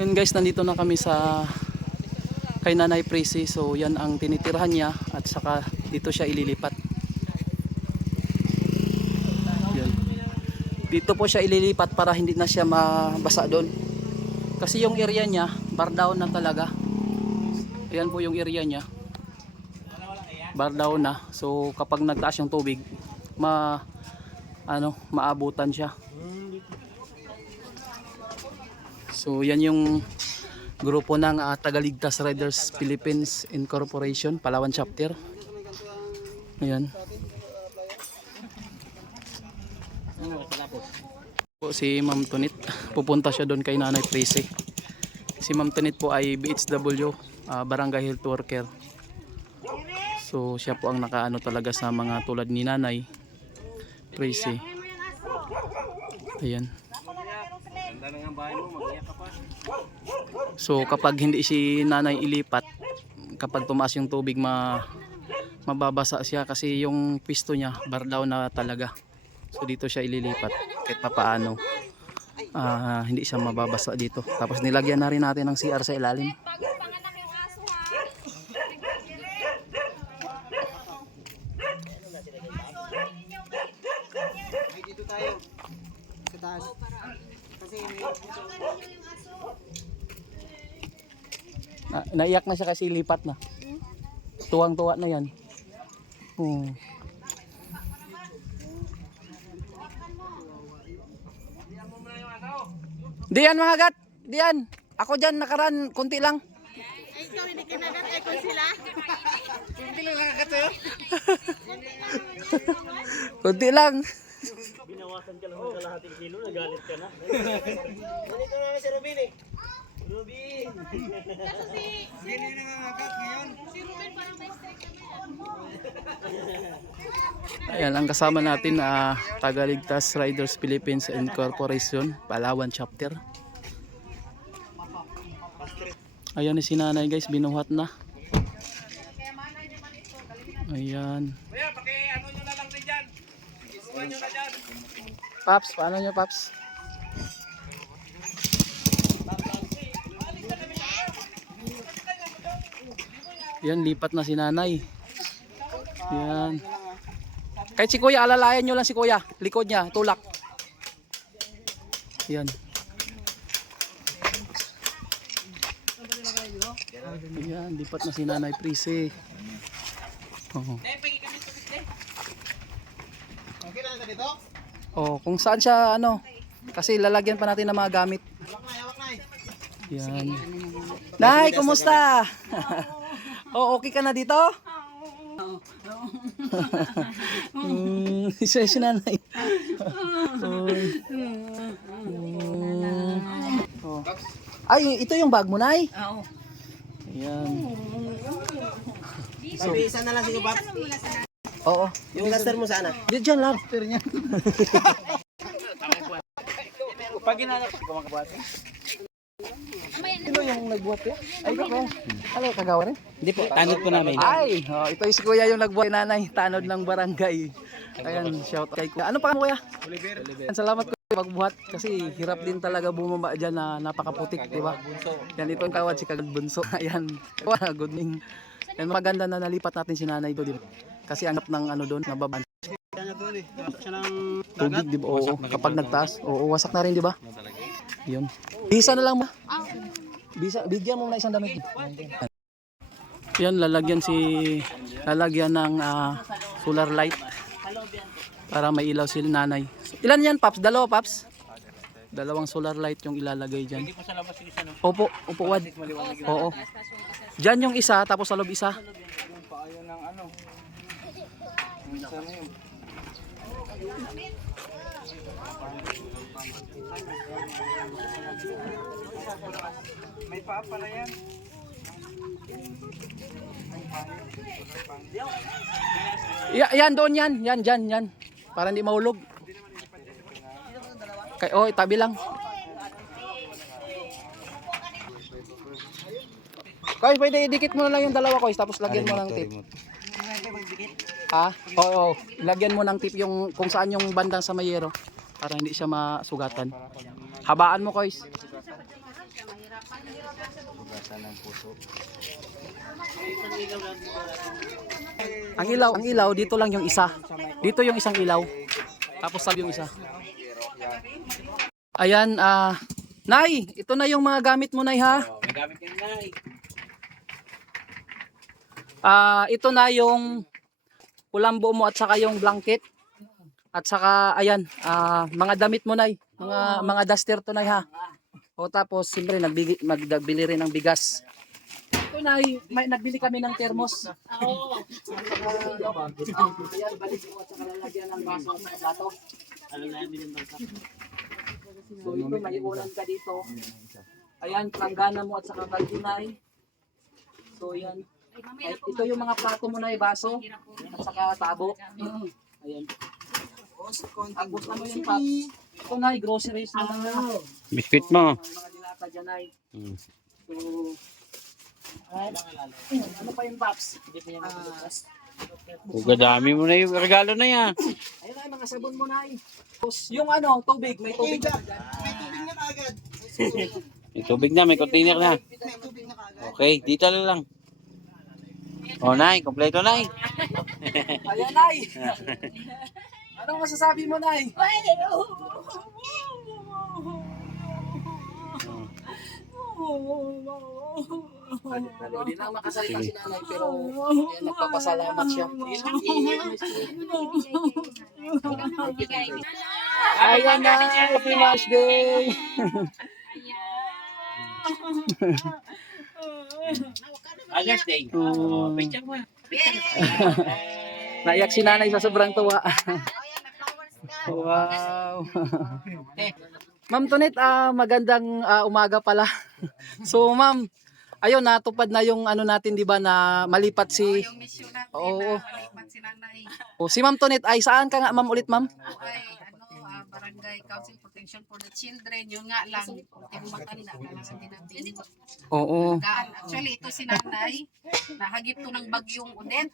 Yun guys, nandito na kami sa kay Nanay Prissy. So yan ang tinitirhan niya at saka dito siya ililipat. Yan. Dito po siya ililipat para hindi na siya mabasa doon. Kasi yung area niya, bar down na talaga. Ayan po yung area niya. Bar down na. So kapag nagtaas yung tubig, maabutan siya. So yan yung grupo ng Tagaligtas Riders Philippines Incorporation, Palawan Chapter. Ayan. Si Ma'am Tunit, pupunta siya doon kay Nanay Prissy. Si Ma'am Tunit po ay BHW, Barangay Health Worker. So siya po ang nakaano talaga sa mga tulad ni Nanay Prissy. Ayan. So kapag hindi si Nanay ilipat, kapag tumaas yung tubig mababasa siya kasi yung pisto niya bar down na talaga. So dito siya ililipat kahit papaano hindi siya mababasa dito. Tapos nilagyan na rin natin ng CR sa ilalim. Dito tayo sa taas. Kasi Naiyak na siya kasi lipat na. Tuwang-tuwa na yan. Diyan mga gat, diyan. Ako dyan nakaraan, kunti lang. Ay, ikaw hindi kinagat ay kung sila. hindi lang nakakat sa'yo. Kunti lang. Binawasan ka lang ng kalahating kilo, nagalit ka na. Nandito namin si Rubin eh. Ruby! Kaso si Hindi na nakakat ngayon. Ruben parang may strike naman. Ayan, ang kasama natin Tagaligtas Riders Philippines Incorporation, Palawan Chapter. Ayan si Nanay guys, binuhat na. Ayan. Kuya, ano nyo na lang din dyan. Isuwan nyo na dyan. Paps, paano nyo Paps? Yan, lipat na si Nanay. Yan. Kahit si Kuya, alalayan nyo lang si Kuya. Likod niya, tulak. Yan. Yan, lipat na si Nanay Prissy. Okay lang dito? Oh, kung saan siya kasi lalagyan pa natin ng mga gamit. Hawak na eh. Yan. Nay, kumusta? Oh, okay ka na dito? Isa si Nanay. Oh. Ay, ito yung bag mo, Nay? Oo. Ayan. Sabi, isa na lang siguro, Paps. Oo. Yung laster mo sana. Diyan lang. Laster niya. Pag ginanap ko makabati. Sino yung nagbuhat yan? Ay, ikaw. Ano, kagawa rin? Hindi po, tanod po namin. Ay, ito yung si Kuya yung nagbuhat ni Nanay. Tanod ng barangay. Ayan, shout kay Kuya. Ano pa Kuya? Oliver. Salamat ko pagbuhat kasi hirap din talaga bumaba dyan na napakaputik, di ba? Yan, ito ang tawad si Kagad Bunso. Ayan, good morning. Yan, maganda na nalipat natin si Nanay do, di ba? Kasi angat ng doon, nababan. Tubig, di ba? Oo, kapag nagtaas, wasak na rin, di ba? Yun. Bisa na lang ba? Bigyan mo na isang damit. Yan, lalagyan ng solar light para may ilaw si Nanay. Ilan yan, Paps? Dalawa, Paps? Dalawang solar light yung ilalagay dyan. Hindi po sa labas yung isa, no? Opo, wad. Oo. Dyan yung isa, tapos sa loob isa. Paayo ng ano. Isa na yun. May paa pala yan. Yan doon yan. Yan. Para hindi mahulog. Tabi lang. Koy, pwede idikit mo na lang yung dalawa, Koy, tapos lagyan mo ng tip. Ha? Oo, lagyan mo ng tip yung kung saan yung bandang sa mayero para hindi siya masugatan. Habaan mo, Koy. Ang ilaw dito lang yung isa. Dito yung isang ilaw. Tapos sabi yung isa. Ayan, Nay, ito na yung mga gamit mo, Nay, ha? May gamit yung Nay. Ito na yung kulambo mo at saka yung blanket. At saka, ayan, mga damit mo, Nay. Mga duster to, Nay, ha? O tapos, siyempre, nagbili rin ng bigas. Ito, Nay, nagbili kami ng termos. Oo. Ayan, balik mo at saka lalagyan ng baso sa plato. So ito, may ulan ka dito. Ayan, planggana mo at saka kalunay. So yan. Ito yung mga plato mo na baso at saka tabo. Ayan. Tapos ano yung pops? Ito na, groceries na lang. Biscuit mo. Mga dilata dyan ay. So, ano pa yung pops? Ugadami mo na yung regalo na yan. Ayun na, mga sabon mo na. Tapos yung ano, tubig, may tubig na. May tubig na, may container na. Okay, dito na lang. Oh, Nay, kompleto, Nay. Ayan, Nay. Anong masasabi mo, Nay? Hindi na makasalita si Nanay pero ayan, nagpapasalamat siya. Ayan na, happy Mother's Day! Mother's Day. Oh, picture mo. Naiyak si Nanay sa sobrang tuwa. Wow! Ma'am Tonet, magandang umaga pala. So ma'am, ayun natupad na yung ano natin 'di ba na malipat si Yung mission natin Oo. na malipat si Nanay. si Ma'am Tonet ay saan ka nga ma'am ulit ma'am? Ay, Barangay Council Protection for the Children. Yun nga lang, yung matanda, kailangan din natin. Oo. Actually, ito si Nanay, nahagip to ng bagyong Odette.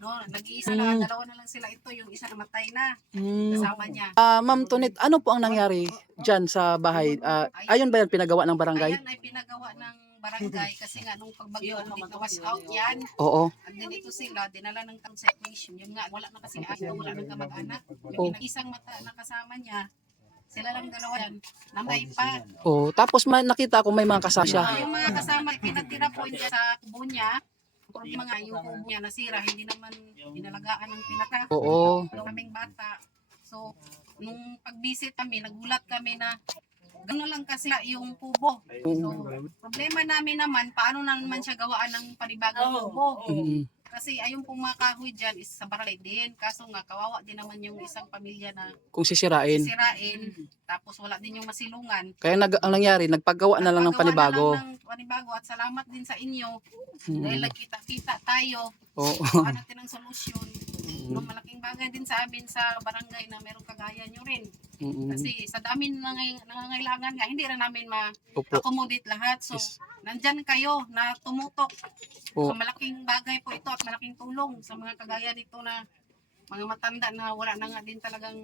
No, nag-iisa na, dalawa na lang sila ito, yung isa namatay na, kasama niya. Ma'am Tonet, ano po ang nangyari diyan sa bahay? Ayun ba yan pinagawa ng barangay? Ayan ay pinagawa ng barangay kasi nga nung pagbagyo dito was out yan. Oo. And then ito sila, dinala ng conservation. Yun nga, wala na kasi aso, wala nang kamag-anak. Oh. Yung isang mata na kasama niya, sila lang dalawa yan, namatay pa. Oh, tapos nakita ko may mga kasasya. Yung mga kasama, pinatira po niya sa kubo niya. Yung mga yung kubo niya nasira, hindi naman pinalagaan ng pinaka. Oo. Kaming bata. So, nung pag-visit kami, nagulat kami na gano'n lang kasi yung kubo. So, problema namin naman, paano naman siya gawaan ng panibagong kubo? Kasi ayun pong mga kahoy dyan is sa barangay din. Kaso nga, kawawa din naman yung isang pamilya na Kung sisirain. sisirain. Tapos wala din yung masilungan. Kaya ang nangyari, nagpagawa na lang ng panibago. Nagpagawa na lang ng panibago at salamat din sa inyo. Dahil nagkita-kita tayo. Oo. Gawa natin ng solusyon. No, malaking bagay din sa amin sa barangay na meron kagaya nyo rin. Kasi sa dami nangangailangan nga, hindi rin namin Opo. ma-accommodate lahat. So, nandyan kayo na tumutok. Oo. So, malaking bagay po ito at malaking tulong sa mga kagaya nito na mga matanda na wala na nga din talagang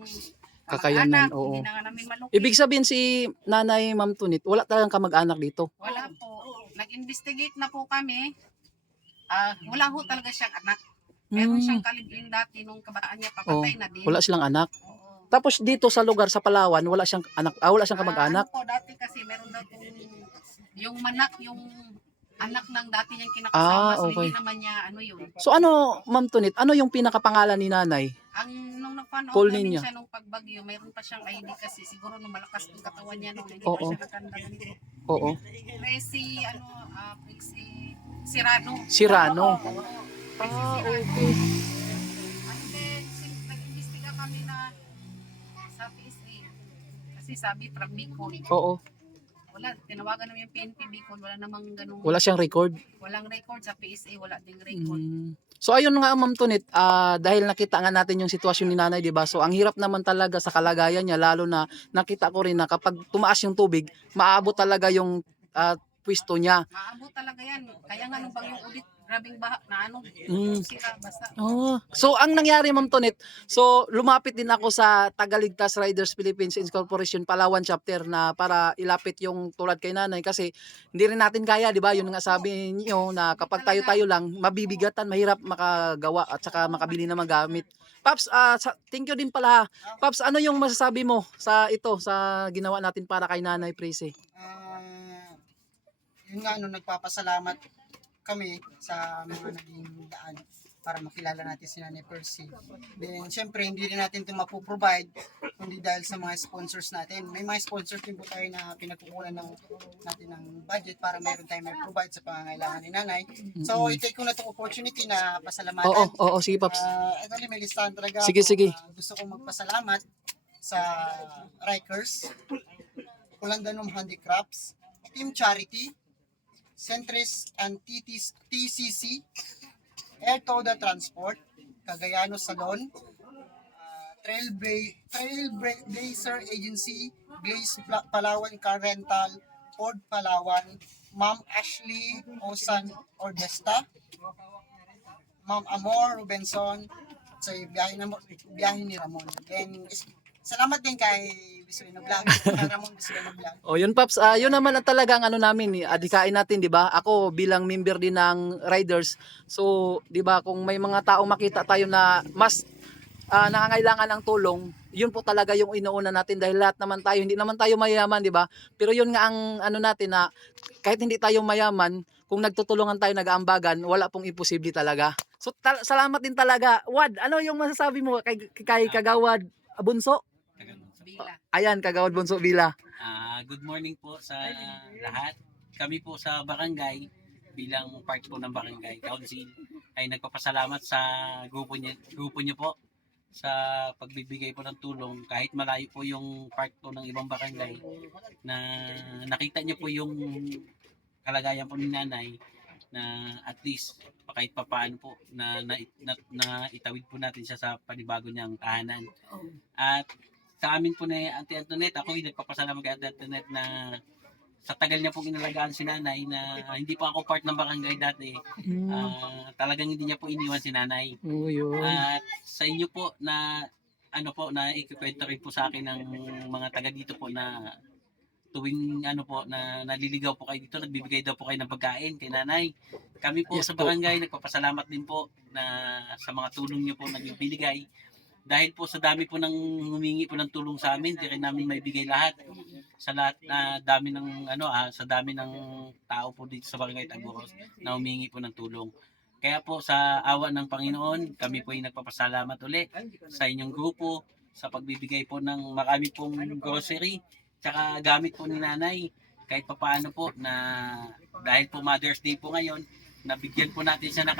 Kakayanan, kamag-anak. oo. Hindi na nga namin maluki. Ibig sabihin si Nanay Ma'am Tunit, wala talagang kamag-anak dito. Wala po. Nag-investigate na po kami. Wala ho talaga siyang anak. Meron siyang kalibin dati nung kabataan niya, papatay na din. Wala silang anak. Oo. Tapos dito sa lugar sa Palawan, wala siyang anak, wala siyang kamag-anak. Ano po, dati kasi meron daw yung manak, yung anak ng dati niyang kinakasama. So, okay. hindi naman niya, ano yun. So ano, Ma'am Tunit, ano yung pinakapangalan ni Nanay? Nung napanood Call namin ninyo. siya nung pagbagyo, mayroon pa siyang ID kasi siguro nung malakas yung katawan niya nung hindi Oo. pa siya nakanda ganito. Oo. Presi, Sirano. Sirano. Oo. Okay. And then, since nag-imbestiga kami na sa PSA, kasi sabi from Bicol, Oo. wala, tinawagan namin yung PNP Bicol, wala namang ganung, Wala siyang record. walang record sa PSA, wala ding record. So ayun nga Ma'am Tunit, dahil nakita nga natin yung sitwasyon ni Nanay, 'di ba? So ang hirap naman talaga sa kalagayan niya, lalo na nakita ko rin na kapag tumaas yung tubig, maabot talaga yung pwesto niya. Maabot talaga yan, kaya nga nung bagyong ulit, grabing baha na ano, Mm. sira basta. Oh. So ang nangyari Ma'am Tonet, so lumapit din ako sa Tagaligtas Riders Philippines Incorporation Palawan chapter na para ilapit yung tulad kay nanay kasi hindi rin natin kaya, 'di ba? Yun nga sabi niyo na kapag tayo-tayo lang, mabibigatan, mahirap makagawa at saka makabili ng mga gamit. Paps, thank you din pala. Paps, ano yung masasabi mo sa ito sa ginawa natin para kay Nanay Prese? Yun nga, nagpapasalamat kami sa mga naging daan para makilala natin si Nanay Percy. Then, syempre, hindi rin natin ito mapoprovide kundi dahil sa mga sponsors natin. May mga sponsors din po tayo na pinagkukunan natin ng budget para meron tayong may provide sa pangangailangan ni Nanay. So, i-take ko na itong opportunity na pasalamatan. Oo, sige Paps. Actually, may listahan talaga. Sige, sige. Gusto kong magpasalamat sa Rikers, Kulandanum Handicrafts, Team Charity, Centris and TCC, Air Toda Transport, Cagayano Salon, Trailblazer Agency, Glaze Palawan Car Rental, Ford Palawan, Ma'am Ashley Osan Ordesta, Ma'am Amor Rubenson, sa biyahe ni Ramon. Then, salamat din kay Bisuino Vlog, kay Ramon Bisuino Vlog. O yun Paps, yun naman ang talagang ano namin, adikain natin, 'di ba? Ako bilang member din ng riders. So, 'di ba, kung may mga taong makita tayo na mas nangangailangan ng tulong, yun po talaga yung inuuna natin dahil lahat naman tayo, hindi naman tayo mayaman, 'di ba? Pero yun nga ang ano natin na kahit hindi tayo mayaman, kung nagtutulungan tayo, nag-aambagan, wala pong imposible talaga. So, salamat din talaga. Wad, ano yung masasabi mo kay Kagawad Bunso? Bila. Ayan, Kagawad Bunso Villa. Good morning po sa lahat. Kami po sa barangay bilang part po ng barangay council ay nagpapasalamat sa grupo niyo po sa pagbibigay po ng tulong kahit malayo po yung part po ng ibang barangay na nakita niyo po yung kalagayan po ni nanay na at least kahit papaano po na itawid po natin siya sa panibago niyang tahanan. At sa amin po ni Auntie Antoinette, ako yung nagpapasalamat kay Auntie Antoinette na sa tagal niya pong inalagaan si nanay na hindi po ako part ng barangay dati. Talagang hindi niya po iniwan si nanay. Oh, yun. At sa inyo po na ano po na ikikwento rin po sa akin ng mga taga dito po na tuwing ano po na naliligaw po kayo dito, nagbibigay daw po kayo ng pagkain kay nanay. Kami po Yes sa po. barangay nagpapasalamat din po na sa mga tulong niyo po nagbibigay. Dahil po sa dami po ng humingi po ng tulong sa amin, di rin namin maibigay lahat. Sa lahat na dami ng sa dami ng tao po dito sa Barangay Taguros na humingi po ng tulong. Kaya po sa awa ng Panginoon, kami po ay nagpapasalamat uli sa inyong grupo sa pagbibigay po ng marami pong grocery tsaka gamit po ni nanay. Kahit papaano po na dahil po Mother's Day po ngayon, nabigyan po natin siya ng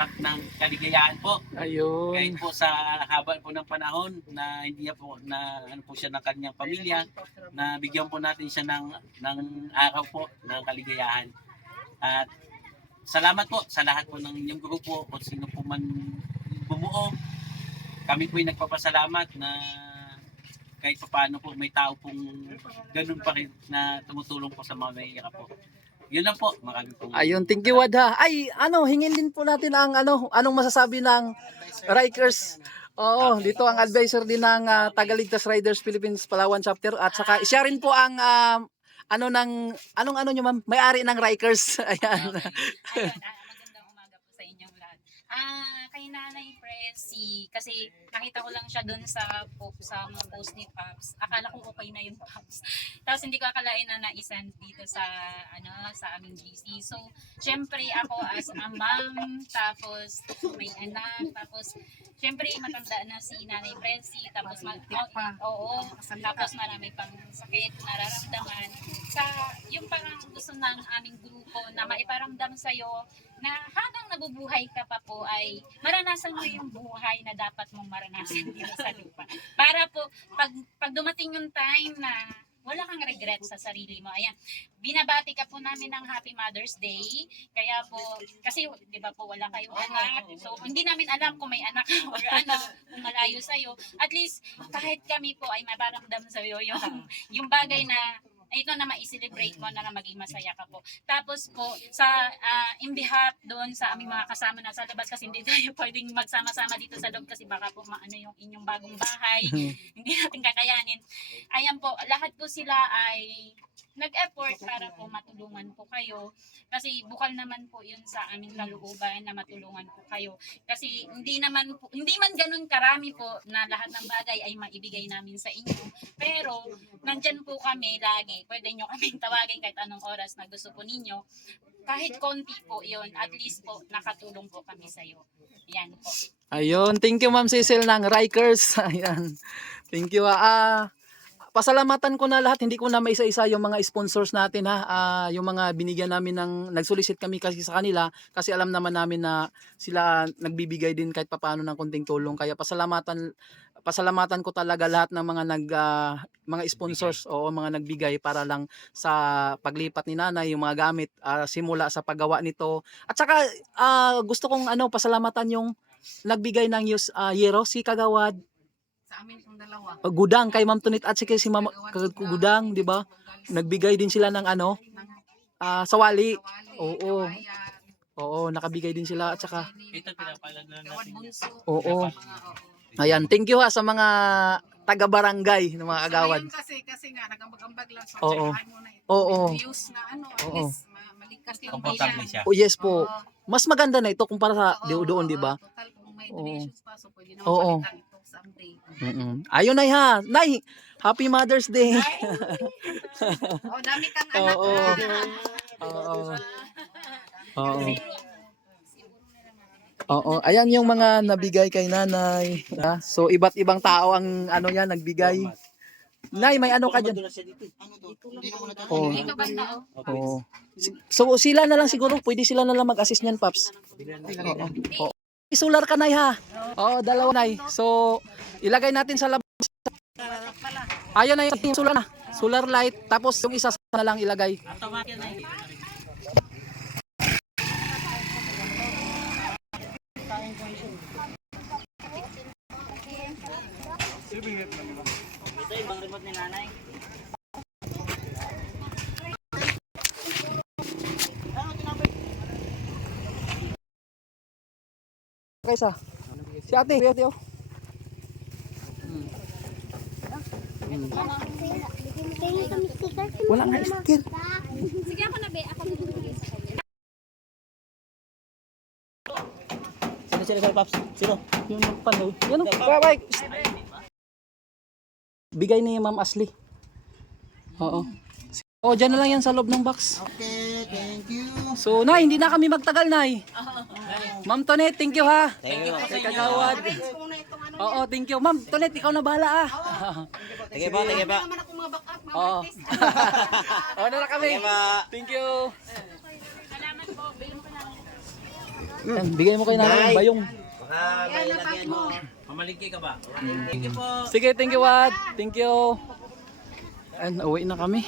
kaligayahan po. Ayun. Kahit po sa haba po ng panahon na hindi niya po na ano po siya ng kanyang pamilya, na bigyan po natin siya ng araw po ng kaligayahan. At salamat po sa lahat po ng inyong grupo kung sino po man bumuo. Kami po ay nagpapasalamat na kahit paano po may tao pong ganun pa rin na tumutulong po sa mga mahihirap po. Yun lang po, marami po. Ayun, thank you Wad ha. Ay, hingin din po natin ang anong masasabi ng Rikers. Oo, dito ang advisor din ng Tagaligtas Riders Philippines Palawan chapter at saka i-share rin po ang anong nyo ma'am, may-ari ng Rikers. Ayan. Magandang umaga po sa inyong lahat. Kay Nanay Presi, kasi nakita ko lang siya doon sa mga post ni Pops. Akala ko okay na yung Pops. Tapos hindi ko akalain na naisend dito sa aming GC. So, syempre ako as a mom, tapos may anak, tapos syempre matanda na si Nanay Presi, tapos tapos marami pang sakit nararamdaman. Yung parang gusto ng aming grupo na maiparamdam sa'yo na habang nabubuhay ka pa po ay maranasan mo yung buhay na dapat mong maranasan dito sa lupa. Para po, pag dumating yung time na wala kang regret sa sarili mo. Ayan, binabati ka po namin ng Happy Mother's Day. Kaya po, kasi di ba po wala kayong anak. So, hindi namin alam kung may anak or kung malayo sa'yo. At least, kahit kami po ay maparamdam sa'yo yung bagay na ito na ma-celebrate mo na maging masaya ka po. Tapos po, sa in behalf doon sa aming mga kasama na sa labas kasi hindi tayo pwedeng magsama-sama dito sa loob kasi baka po maano yung inyong bagong bahay, hindi natin kakayanin. Ayan po, lahat po sila ay nag-effort para po matulungan po kayo kasi bukal naman po yun sa aming kalooban na matulungan po kayo kasi hindi man ganun karami po na lahat ng bagay ay maibigay namin sa inyo pero nandyan po kami lagi, pwede nyo kaming tawagin kahit anong oras na gusto po ninyo, kahit konti po yun, at least po nakatulong po kami sa iyo. Yan po. Ayun, thank you Ma'am Cecil ng Rikers. Ayan. Thank you. Pasalamatan ko na lahat, hindi ko na maisa-isa yung mga sponsors natin ha. Yung mga binigyan namin ng nagsolicit kami kasi sa kanila kasi alam naman namin na sila nagbibigay din kahit papaano ng konting tulong. Kaya pasalamatan ko talaga lahat ng mga sponsors o mga nagbigay para lang sa paglipat ni nanay yung mga gamit simula sa paggawa nito. At saka gusto kong pasalamatan yung nagbigay ng yero si Kagawad Sa amin pong dalawa. Gudang kay Ma'am Tunit at si Ma'am Gudang, di ba? Nagbigay din sila ng sawali. Oo. Oo, nakabigay din sila at saka Ito pinapalag na Gawad natin. bunso. oo. Oo. Ayan, thank you sa mga taga-barangay ng mga kagawad. So, ngayon kasi nga nagambag-ambag lang so Oo. tsagaan mo na ito. Oo. Use na at Oo. least malikas yung Komportable siya. Oh, yes po. Oo. Mas maganda na ito kumpara sa Oo, doon, di ba? Total kung may Oo. donations pa so pwede naman Oo. palitan ito someday. Ayun Nay ha. Nay, Happy Mother's Day. Oh, dami kang anak Oo. na. Oo. Oo. Oo, ayan yung mga nabigay kay nanay. So iba't ibang tao ang nagbigay. Nay, may ka dyan? Ano to? Hindi naman natin. Oo. Dito banda Oo. oh. So sila na lang siguro, pwede sila na lang mag-assist niyan, Paps. Oo. Oo. Solar ka Nay ha. Oo, dalawa Nay. So ilagay natin sa labas. Ayun na yung solar na. Solar light tapos yung isa na lang ilagay. Automatic na yun. Ito yung remote ni nanay. Kaysa. Si ate. Si ate oh. Wala nga sticker. Sige ako na be, ako bibigay sa kanya. Sino, Paps? Sino? Yung nagpanoy. Yan o. Bye. Bigay ni Ma'am Ashley. Oo. Oh, dyan na lang yan sa loob ng box. Okay, thank you. So, Nay, hindi na kami magtagal, Nay. Ma'am Tonet, thank you ha. Thank you po sa Kay inyo. Kagawad. Oo, thank you. Ma'am Tonet, ikaw na bahala ah. Sige po, sige po. Naman ako mga backup, mga Oo. artist. Oo na kami. Sige po. Thank you. Salamat po. Bilong ko lang. Yan, bigay mo kay Nanay Bayong. Baka may lagyan mo. Mamalingki ka ba? Thank you po. Sige, thank you, Wad. Thank you. And uwi na kami.